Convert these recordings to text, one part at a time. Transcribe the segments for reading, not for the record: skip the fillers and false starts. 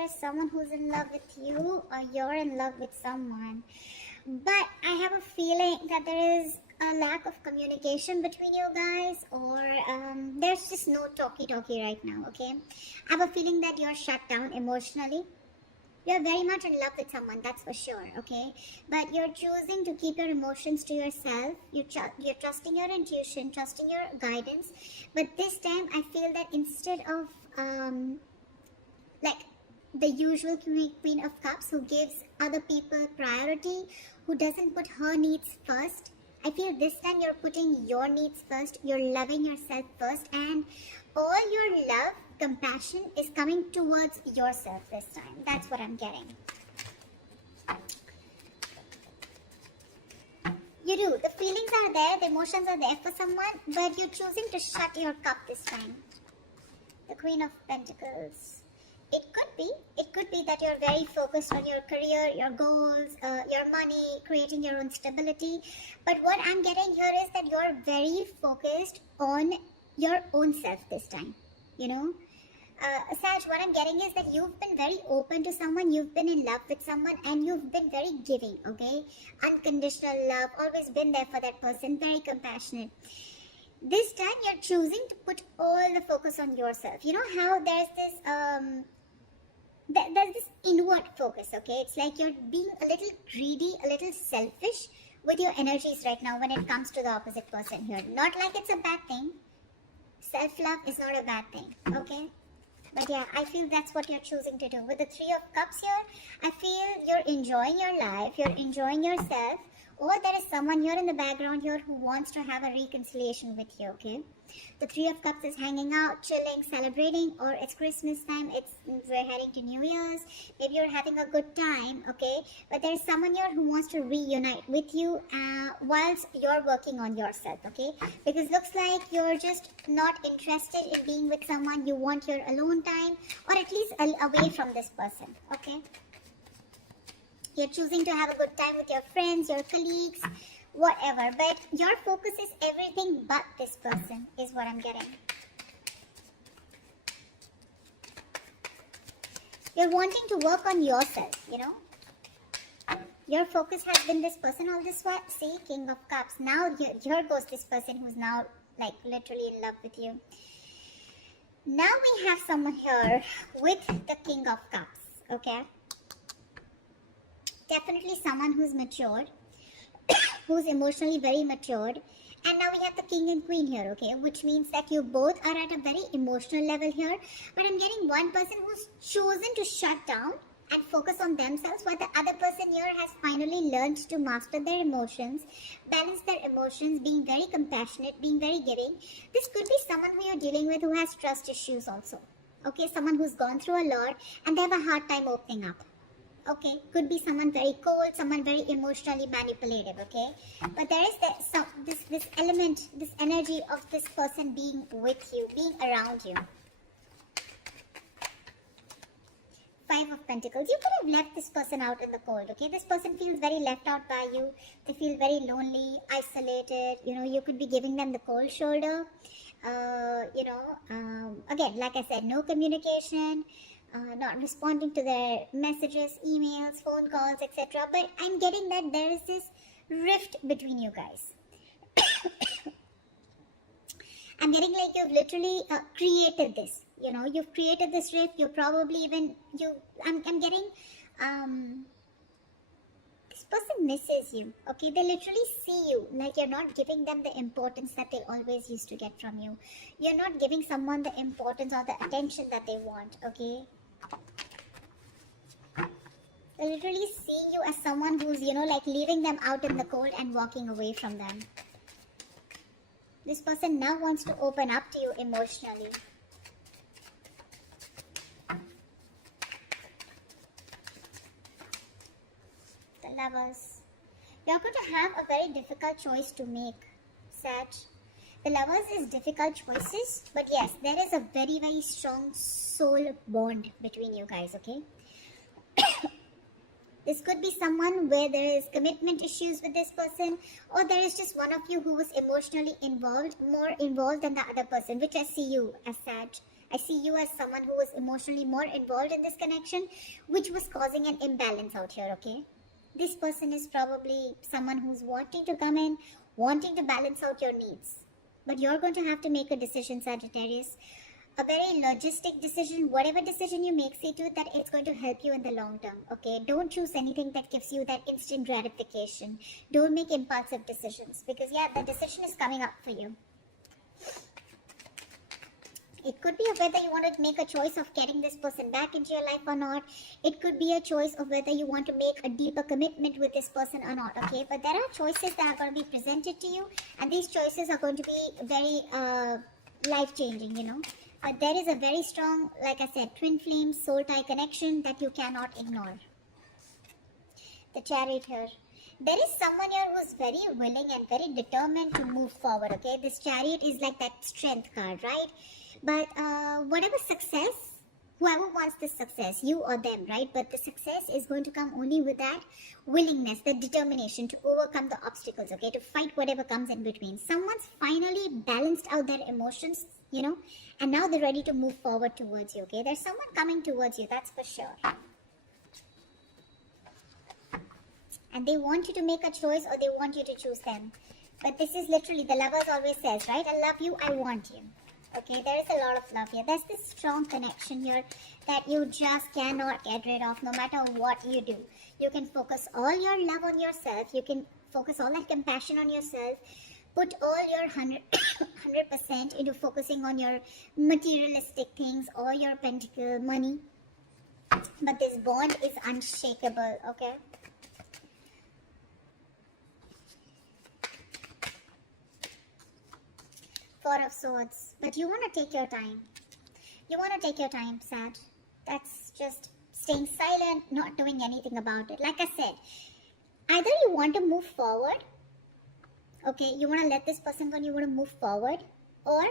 there is someone who's in love with you or you're in love with someone. But I have a feeling that there is a lack of communication between you guys, or there's just no talky right now, okay? I have a feeling that you're shut down emotionally. You're very much in love with someone, that's for sure, okay? But you're choosing to keep your emotions to yourself. You're trusting your intuition, trusting your guidance. But this time, I feel that instead of, like, the usual Queen of Cups who gives other people priority, who doesn't put her needs first, I feel this time you're putting your needs first, you're loving yourself first, and all your love, compassion is coming towards yourself this time. That's what I'm getting. You do. The feelings are there, the emotions are there for someone, but you're choosing to shut your cup this time. The Queen of Pentacles. It could be that you're very focused on your career, your goals, your money, creating your own stability. But what I'm getting here is that you're very focused on your own self this time, you know. Sag, what I'm getting is that you've been very open to someone, you've been in love with someone, and you've been very giving, okay? Unconditional love, always been there for that person, very compassionate. This time you're choosing to put all the focus on yourself. You know how there's this inward focus, okay? It's like you're being a little greedy, a little selfish with your energies right now when it comes to the opposite person here. Not like it's a bad thing. Self-love is not a bad thing, okay? But yeah, I feel that's what you're choosing to do. With the Three of Cups here, I feel you're enjoying your life, you're enjoying yourself, or there is someone here in the background here who wants to have a reconciliation with you, okay? The Three of Cups is hanging out, chilling, celebrating, or it's Christmas time, we're heading to New Year's, maybe you're having a good time, okay? But there's someone here who wants to reunite with you whilst you're working on yourself, okay? Because looks like you're just not interested in being with someone, you want your alone time, or at least away from this person, okay? You're choosing to have a good time with your friends, your colleagues, whatever. But your focus is everything but this person, is what I'm getting. You're wanting to work on yourself, you know. Your focus has been this person all this while. See, King of Cups. Now here goes this person who's now like literally in love with you. Now we have someone here with the King of Cups, okay? Definitely someone who's matured, who's emotionally very matured. And now we have the King and Queen here, okay? Which means that you both are at a very emotional level here. But I'm getting one person who's chosen to shut down and focus on themselves, while the other person here has finally learned to master their emotions, balance their emotions, being very compassionate, being very giving. This could be someone who you're dealing with who has trust issues also, okay? Someone who's gone through a lot and they have a hard time opening up. Okay, could be someone very cold, someone very emotionally manipulative, okay? But there is this element, this energy of this person being with you, being around you. Five of Pentacles. You could have left this person out in the cold, okay? This person feels very left out by you. They feel very lonely, isolated. You know, you could be giving them the cold shoulder. Again, like I said, no communication. Not responding to their messages, emails, phone calls, etc. But I'm getting that there is this rift between you guys. I'm getting like you've literally created this. You know, you've created this rift. You probably even I'm getting this person misses you. Okay, they literally see you like you're not giving them the importance that they always used to get from you. You're not giving someone the importance or the attention that they want. Okay. They're literally seeing you as someone who's, you know, like leaving them out in the cold and walking away from them. This person now wants to open up to you emotionally. The Lovers. You're going to have a very difficult choice to make, Sag. The Lovers is difficult choices, but yes, there is a very, very strong soul bond between you guys, okay? This could be someone where there is commitment issues with this person, or there is just one of you who was emotionally involved, more involved than the other person, which I see you as Sag. I see you as someone who was emotionally more involved in this connection, which was causing an imbalance out here, okay? This person is probably someone who's wanting to come in, wanting to balance out your needs. But you're going to have to make a decision, Sagittarius. A very logistic decision. Whatever decision you make, see to it that it's going to help you in the long term, okay? Don't choose anything that gives you that instant gratification. Don't make impulsive decisions, because yeah, the decision is coming up for you. It could be whether you want to make a choice of getting this person back into your life or not. It could be a choice of whether you want to make a deeper commitment with this person or not, okay? But there are choices that are going to be presented to you, and these choices are going to be very life-changing, you know. There is a very strong, like I said, twin flame, soul tie connection that you cannot ignore. The Chariot here. There is someone here who's very willing and very determined to move forward, okay? This Chariot is like that strength card, right? But whatever success, whoever wants this success, you or them, right? But the success is going to come only with that willingness, the determination to overcome the obstacles, okay? To fight whatever comes in between. Someone's finally balanced out their emotions, you know, and now they're ready to move forward towards you, okay? There's someone coming towards you, that's for sure. And they want you to make a choice, or they want you to choose them. But this is literally, the lovers always says, right? I love you, I want you. Okay, there is a lot of love here. There's this strong connection here that you just cannot get rid of no matter what you do. You can focus all your love on yourself. You can focus all that compassion on yourself. Put all your 100% into focusing on your materialistic things or your pentacle money. But this bond is unshakable, okay? Four of Swords. But you want to take your time. You want to take your time, Sag. That's just staying silent, not doing anything about it. Like I said, either you want to move forward, okay, you want to let this person go and you want to move forward, or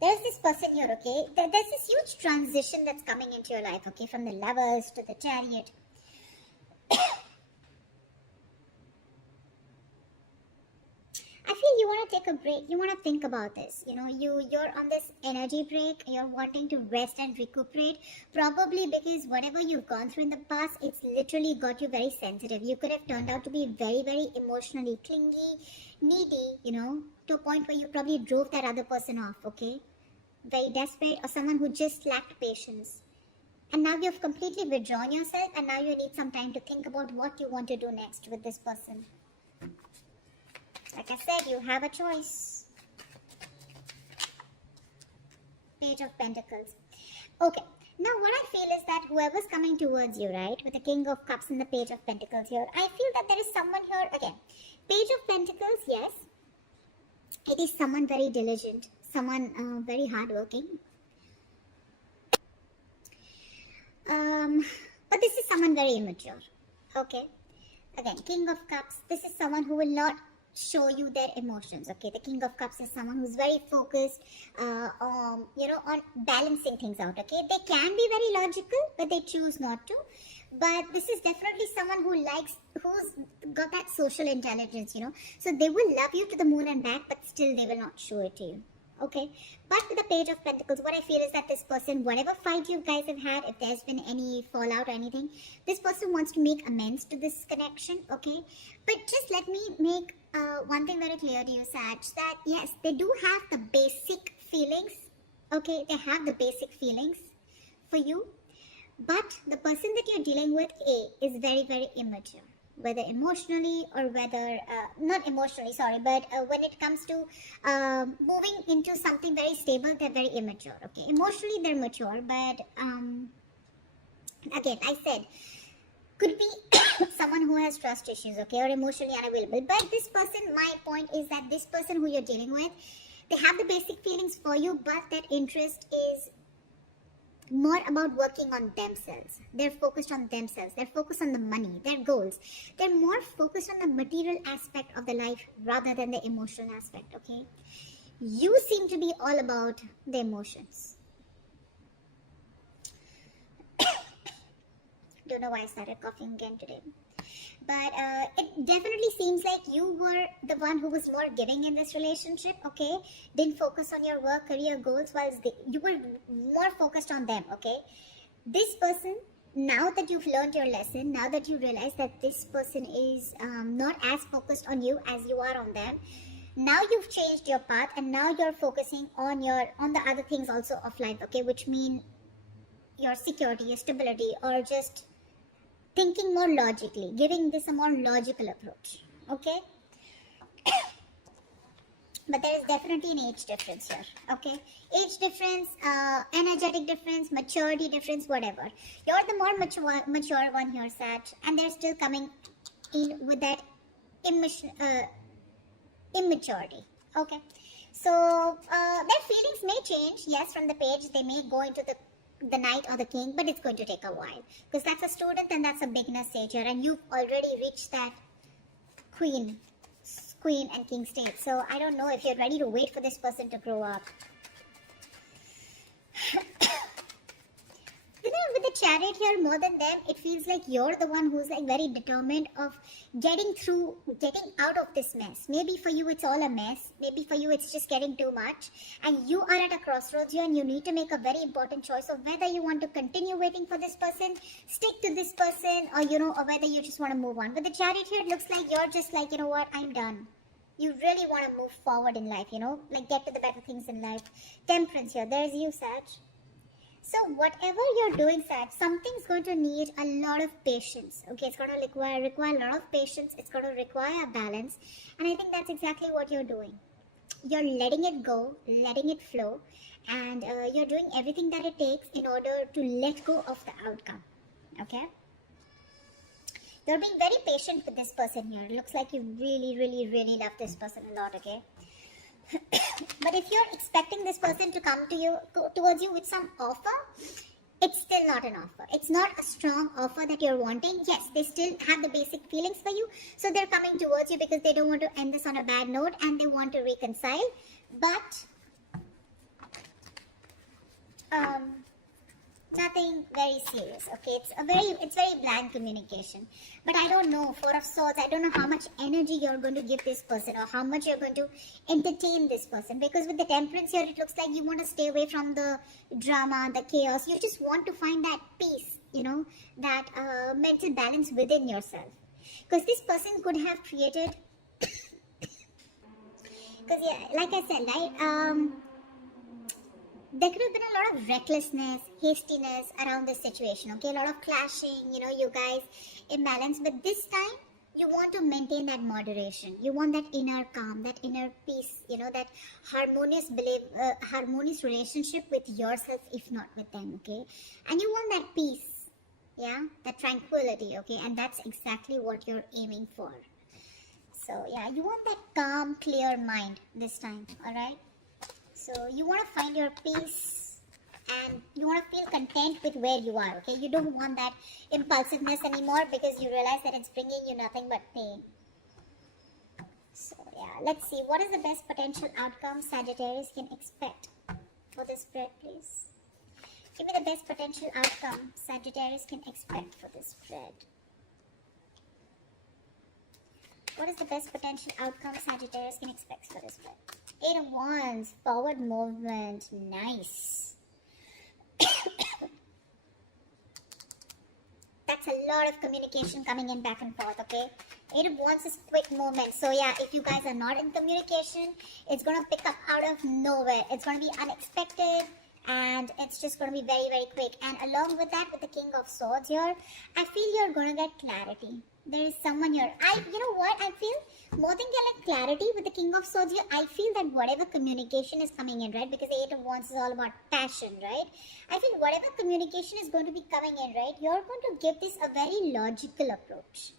there's this person here, okay, there's this huge transition that's coming into your life, okay, from the Lovers to the Chariot. I feel you want to take a break. You want to think about this. You know, you're on this energy break. You're wanting to rest and recuperate. Probably because whatever you've gone through in the past, it's literally got you very sensitive. You could have turned out to be very, very emotionally clingy, needy, you know, to a point where you probably drove that other person off, okay? Very desperate, or someone who just lacked patience. And now you've completely withdrawn yourself, and now you need some time to think about what you want to do next with this person. Like I said, you have a choice. Page of Pentacles. Okay, now what I feel is that whoever's coming towards you, right, with the King of Cups and the Page of Pentacles here, I feel that there is someone here, again, Page of Pentacles, yes, it is someone very diligent, someone very hardworking. But this is someone very immature, okay. Again, King of Cups, this is someone who will not show you their emotions, okay. The King of Cups is someone who's very focused on, you know, on balancing things out, okay. They can be very logical, but they choose not to. But this is definitely someone who's got that social intelligence, you know. So they will love you to the moon and back, but still they will not show it to you, okay. But with the Page of Pentacles, what I feel is that this person, whatever fight you guys have had, if there's been any fallout or anything, this person wants to make amends to this connection, okay. But just let me make one thing very clear to you, Sag, that yes, they do have the basic feelings, okay. They have the basic feelings for you, but the person that you're dealing with, is very, very immature. Whether emotionally or whether, not emotionally, sorry, but when it comes to moving into something very stable, they're very immature, okay. Emotionally, they're mature, but again, I said, could be someone who has trust issues, okay, or emotionally unavailable. But this person, my point is that this person who you're dealing with, they have the basic feelings for you, but their interest is more about working on themselves. They're focused on themselves. They're focused on the money, their goals. They're more focused on the material aspect of the life rather than the emotional aspect, okay? You seem to be all about the emotions. Don't know why I started coughing again today. But it definitely seems like you were the one who was more giving in this relationship, okay? Didn't focus on your work, career goals, while you were more focused on them, okay? This person, now that you've learned your lesson, now that you realize that this person is not as focused on you as you are on them, now you've changed your path and now you're focusing on the other things also of life, okay? Which mean your security, your stability, or just thinking more logically, giving this a more logical approach, okay? But there is definitely an age difference here, okay? Age difference, energetic difference, maturity difference, whatever. You're the more mature one here, Sag, and they're still coming in with that immaturity, okay? So their feelings may change, yes, from the page. They may go into the knight or the king, but it's going to take a while, because that's a student and that's a beginner stage here, and you've already reached that queen and king state. So I don't know if you're ready to wait for this person to grow up. With the chariot here, more than them, it feels like you're the one who's like very determined of getting out of this mess. Maybe for you it's all a mess, maybe for you it's just getting too much, and you are at a crossroads here and you need to make a very important choice of whether you want to continue waiting for this person, stick to this person, or or whether you just want to move on. With the chariot here, it looks like you're just like, you know what, I'm done. You really want to move forward in life, like get to the better things in life. Temperance here, there's you, Sag. So whatever you're doing, Sag, something's going to need a lot of patience. Okay, it's going to require a lot of patience. It's going to require balance. And I think that's exactly what you're doing. You're letting it go, letting it flow. And you're doing everything that it takes in order to let go of the outcome. Okay? You're being very patient with this person here. It looks like you really, really, really love this person a lot, okay? But if you're expecting this person to come towards you with some offer, it's still not an offer. It's not a strong offer that you're wanting. Yes, they still have the basic feelings for you, so they're coming towards you because they don't want to end this on a bad note and they want to reconcile. But nothing very serious, okay? It's very bland communication. But I don't know, Four of Swords, I don't know how much energy you're going to give this person or how much you're going to entertain this person, because with the Temperance here, it looks like you want to stay away from the drama, the chaos. You just want to find that peace, that mental balance within yourself, because this person could have created because like I said, right, there could have been a lot of recklessness, hastiness around this situation, okay? A lot of clashing, you guys imbalance. But this time, you want to maintain that moderation. You want that inner calm, that inner peace, that harmonious relationship with yourself, if not with them, okay? And you want that peace, yeah? That tranquility, okay? And that's exactly what you're aiming for. So, yeah, you want that calm, clear mind this time, all right? So you want to find your peace and you want to feel content with where you are, okay? You don't want that impulsiveness anymore because you realize that it's bringing you nothing but pain. So yeah, let's see. What is the best potential outcome Sagittarius can expect for this spread, please? Give me the best potential outcome Sagittarius can expect for this spread. What is the best potential outcome Sagittarius can expect for this spread? 8 of Wands, forward movement, nice. That's a lot of communication coming in back and forth, okay? 8 of Wands is quick movement. So yeah, if you guys are not in communication, it's going to pick up out of nowhere. It's going to be unexpected and it's just going to be very, very quick. And along with that, with the King of Swords here, I feel you're going to get clarity. There is someone here. You know what? I feel more than get clarity with the King of Swords here. I feel that whatever communication is coming in, right? Because the 8 of Wands is all about passion, right? I feel whatever communication is going to be coming in, right? You're going to give this a very logical approach.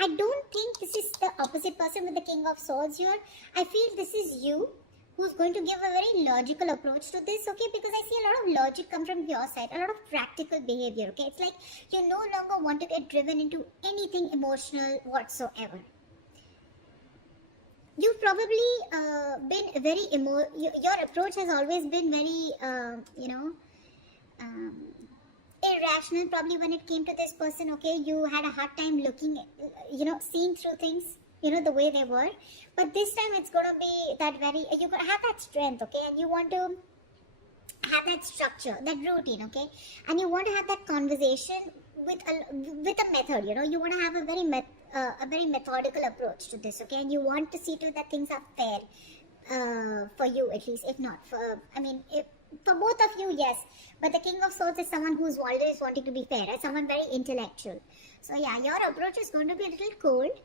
I don't think this is the opposite person with the King of Swords here. I feel this is you who's going to give a very logical approach to this, okay? Because I see a lot of logic come from your side, a lot of practical behavior, okay? It's like you no longer want to get driven into anything emotional whatsoever. You've probably been very your approach has always been very, irrational probably when it came to this person, okay? You had a hard time looking, seeing through things, the way they were. But this time it's going to be that very, you're going to have that strength, okay? And you want to have that structure, that routine, okay? And you want to have that conversation with a method, you want to have a very methodical approach to this, okay? And you want to see to that things are fair for you, at least. If not for, for both of you, yes, but the King of Swords is someone who's always wanting to be fair, right? Someone very intellectual. So yeah, your approach is going to be a little cold,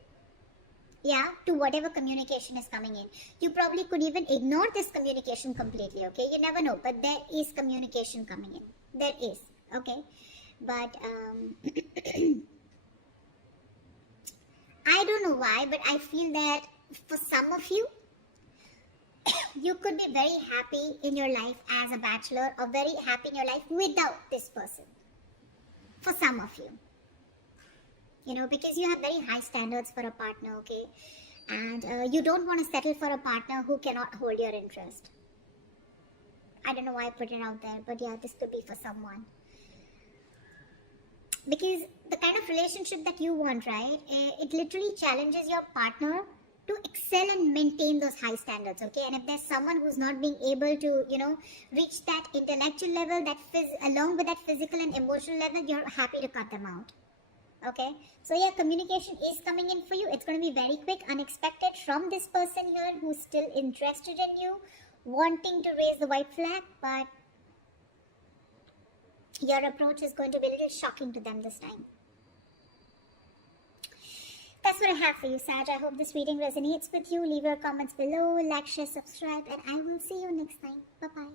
yeah, to whatever communication is coming in. You probably could even ignore this communication completely, okay? You never know, but there is communication coming in. There is, okay? But I don't know why, but I feel that for some of you, you could be very happy in your life as a bachelor, or very happy in your life without this person. For some of you. Because you have very high standards for a partner, okay? And you don't want to settle for a partner who cannot hold your interest. I don't know why I put it out there, but yeah, this could be for someone. Because the kind of relationship that you want, right? It literally challenges your partner to excel and maintain those high standards, okay? And if there's someone who's not being able to, reach that intellectual level, along with that physical and emotional level, you're happy to cut them out. Okay, so yeah, communication is coming in for you. It's going to be very quick, unexpected from this person here who's still interested in you, wanting to raise the white flag, but your approach is going to be a little shocking to them this time. That's what I have for you, Sag. I hope this reading resonates with you. Leave your comments below, like, share, subscribe, and I will see you next time. Bye-bye.